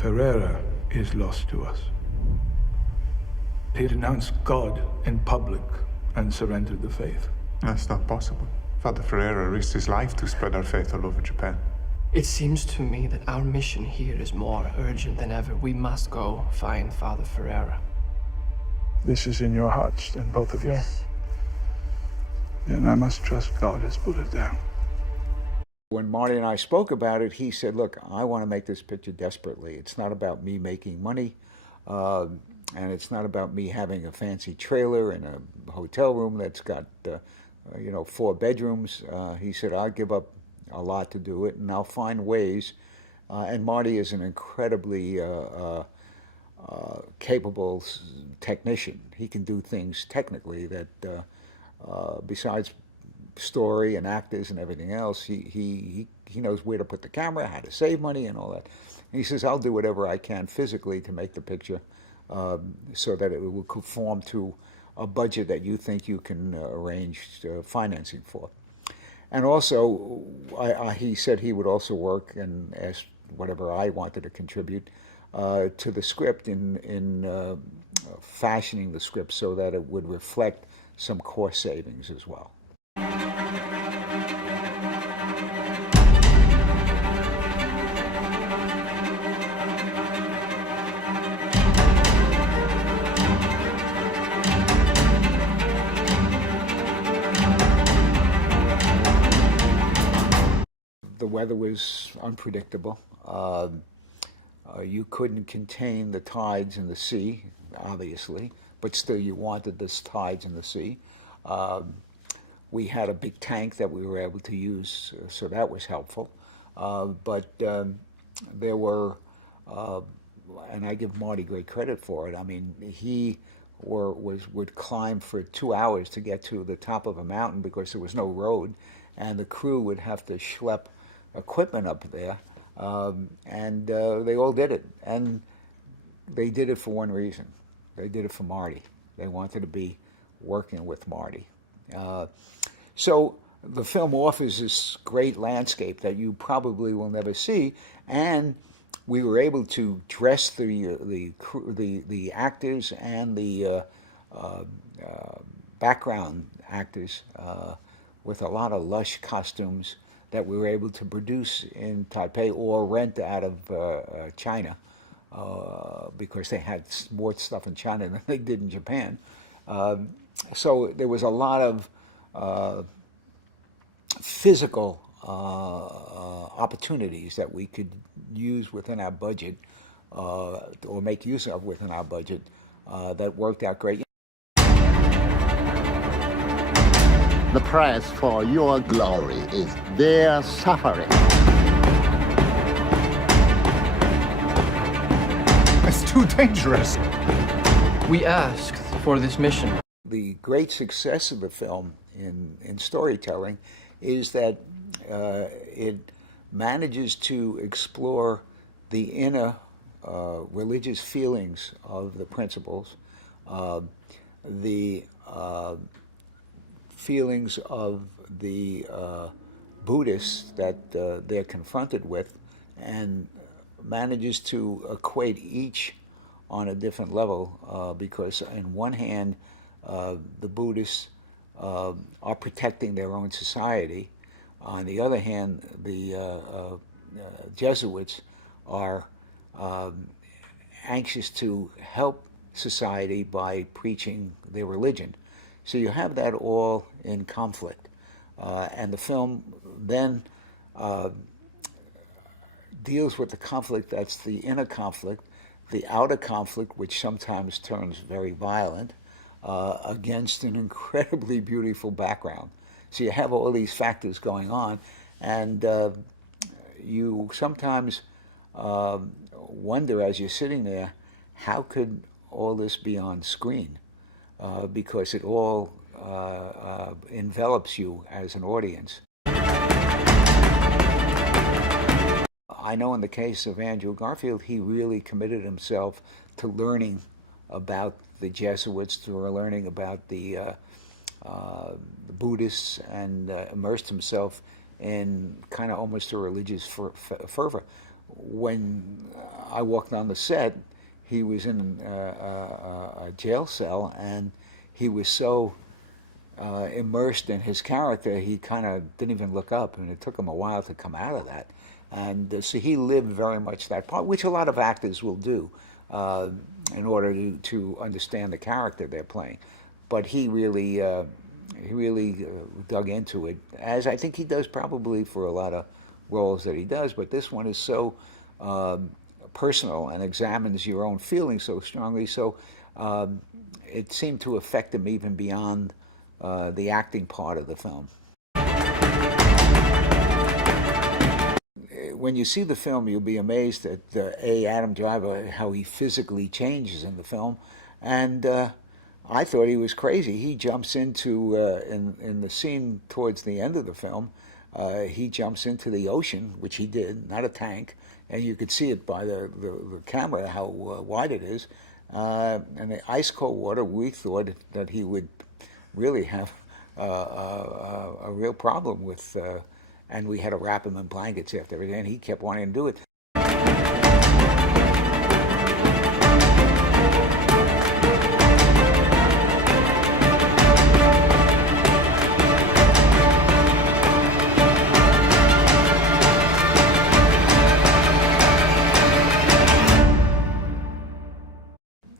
Ferreira is lost to us. He renounced God in public and surrendered the faith. That's not possible. Father Ferreira risked his life to spread our faith all over Japan. It seems to me that our mission here is more urgent than ever. We must go find Father Ferreira. This is in your hearts, then, both of you? Yes. Then I must trust God has put it down. When Marty and I spoke about it, he said, look, I want to make this picture desperately. It's not about me making money, and it's not about me having a fancy trailer and a hotel room that's got, 4 bedrooms. He said, I'll give up a lot to do it, and I'll find ways. And Marty is an incredibly capable technician. He can do things technically that, besides story and actors and everything else, he knows where to put the camera, how to save money and all that. And he says, I'll do whatever I can physically to make the picture so that it will conform to a budget that you think you can arrange financing for. And also, he said he would also work and ask whatever I wanted to contribute to the script in fashioning the script so that it would reflect some cost savings as well. The weather was unpredictable. You couldn't contain the tides in the sea, obviously, but still you wanted the tides in the sea. We had a big tank that we were able to use, so that was helpful. But there were, and I give Marty great credit for it. I mean, he would climb for 2 hours to get to the top of a mountain because there was no road, and the crew would have to schlep equipment up there, and they all did it. And they did it for one reason. They did it for Marty. They wanted to be working with Marty. So the film offers this great landscape that you probably will never see, and we were able to dress the actors and the background actors with a lot of lush costumes that we were able to produce in Taipei or rent out of China because they had more stuff in China than they did in Japan. So there was a lot of physical opportunities that we could use within our budget or make use of within our budget that worked out great. The price for your glory is their suffering. It's too dangerous. We asked for this mission. The great success of the film in storytelling is that it manages to explore the inner religious feelings of the principals, the feelings of the Buddhists that they're confronted with, and manages to equate each on a different level because on one hand the Buddhists are protecting their own society. On the other hand, the Jesuits are anxious to help society by preaching their religion. So you have that all in conflict. And the film then deals with the conflict that's the inner conflict, the outer conflict, which sometimes turns very violent, against an incredibly beautiful background. So you have all these factors going on, and you sometimes wonder as you're sitting there, how could all this be on screen? Because it all envelops you as an audience. I know in the case of Andrew Garfield, he really committed himself to learning about the Jesuits, to learning about the Buddhists, and immersed himself in kind of almost a religious fervor. when I walked on the set, he was in a jail cell, and he was so immersed in his character, he kind of didn't even look up, and it took him a while to come out of that. And so he lived very much that part, which a lot of actors will do in order to understand the character they're playing. But he really dug into it, as I think he does probably for a lot of roles that he does. But this one is so personal and examines your own feelings so strongly. So it seemed to affect him even beyond the acting part of the film. When you see the film, you'll be amazed at Adam Driver, how he physically changes in the film. And I thought he was crazy. He jumps into, in the scene towards the end of the film, he jumps into the ocean, which he did, not a tank. And you could see it by the camera, how wide it is. And the ice cold water, we thought that he would really have a real problem with, and we had to wrap him in blankets after everything, and he kept wanting to do it.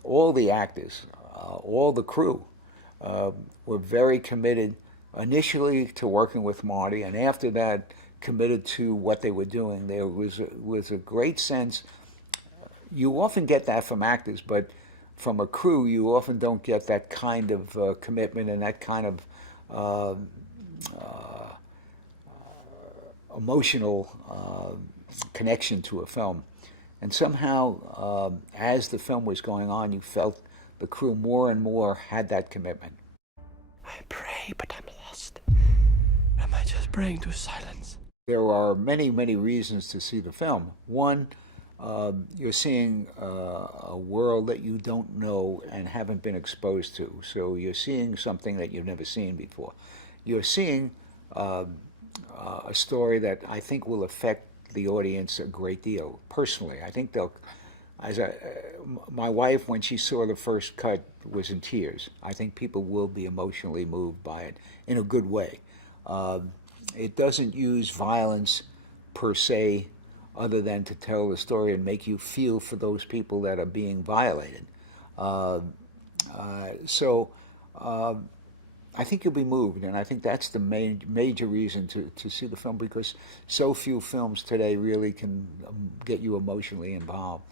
All the actors, all the crew, were very committed initially to working with Marty, and after that committed to what they were doing. There was a great sense. You often get that from actors, but from a crew you often don't get that kind of commitment and that kind of emotional connection to a film. And somehow, as the film was going on, you felt the crew more and more had that commitment. I pray, but I'm lost. Am I just praying to silence? There are many, many reasons to see the film. One, you're seeing a world that you don't know and haven't been exposed to. So you're seeing something that you've never seen before. You're seeing a story that I think will affect the audience a great deal. Personally, I think they'll. My wife, when she saw the first cut, was in tears. I think people will be emotionally moved by it in a good way. It doesn't use violence per se, other than to tell the story and make you feel for those people that are being violated. So I think you'll be moved, and I think that's the major reason to see the film, because so few films today really can get you emotionally involved.